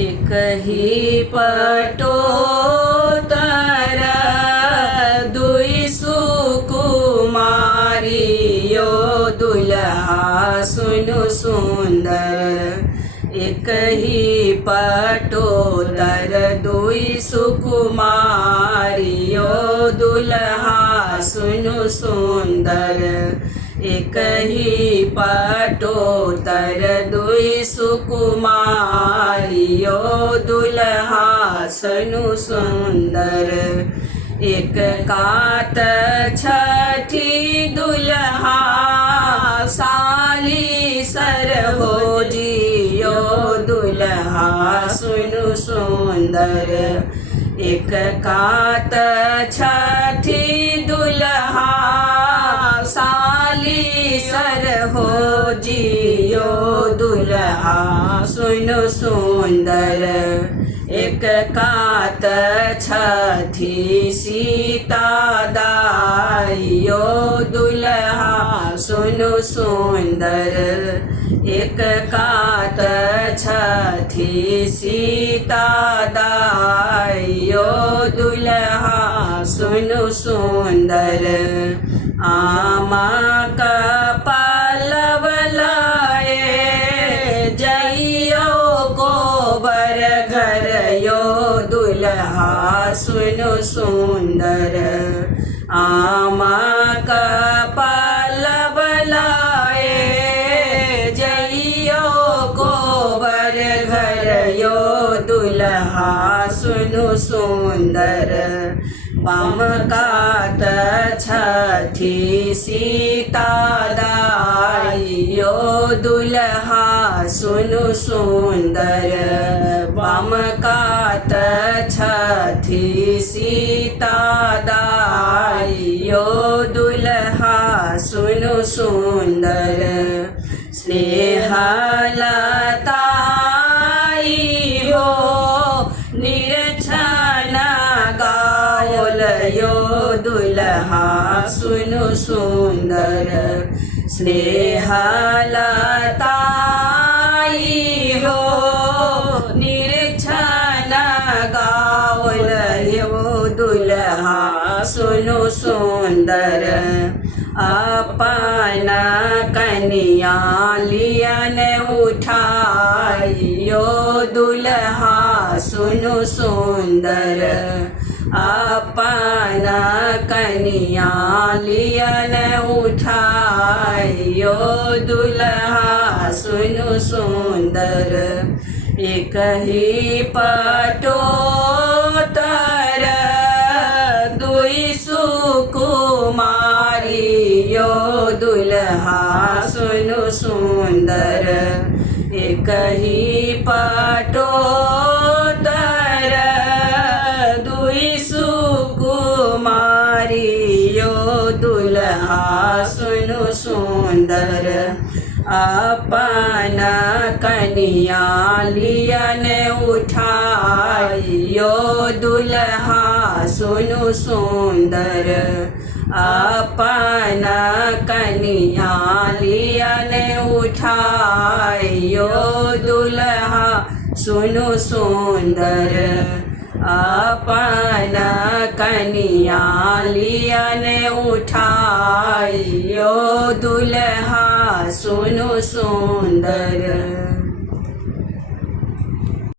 एक ही पटोतर दुई सुकुमारियो दुल्हा सुनु सुंदर। एक ही पटोतर दुई सुकुमारियो दुल्हा सुनु सुंदर। एक ही पटोतर दुई सुकुमारियो दुल्हा सुनु सुंदर। एक कात छठी दुल्हा साली सर हो जियो दुल्हा सुनु सुंदर। एक कात छठी दुल्हा साली सर हो जियो दुल्हा सुनु सुंदर। एक कात छठी सीता दाइयो दुल्हा सुनु सुंदर। एक कात छठी सीता दाइयो दुल्हा सुनु सुंदर। आमा कपाल बलाए जइयो गोबर घर यो दुल्हा सुनु सुंदर। आमा कपाल बलाए जइयो गोबर घर यो दुल्हा सुनु सुंदर। बाम कात छठी सीता दाइयो दुल्हा सुनु सुंदर। बाम कात छठी सीता दाइयो दुल्हा सुनु सुंदर। स्नेहलताई हो निरछन गावलयो दुल्हा सुनु सुंदर। स्नेहलताई हो निरछन गावलयो दुल्हा सुनु सुंदर। अपन कन्या लियन उठाइयो दुल्हा सुनु सुंदर। अपन कन्या लियन उठाइयो दुल्हा सुनु सुंदर। एक ही पटोतर दुई सुकुमारियो दुल्हा सुनु सुंदर। एक ही पटोतर दुई सुकुमारियो दुल्हा सुनु सुंदर। अपन कन्या लियन उठाइयो दुल्हा सुनु सुंदर। अपन कन्या लियन उठाइयो दुल्हा सुनु सुंदर। अपन कन्या लियन उठाइयो दुल्हा सुनु सुंदर।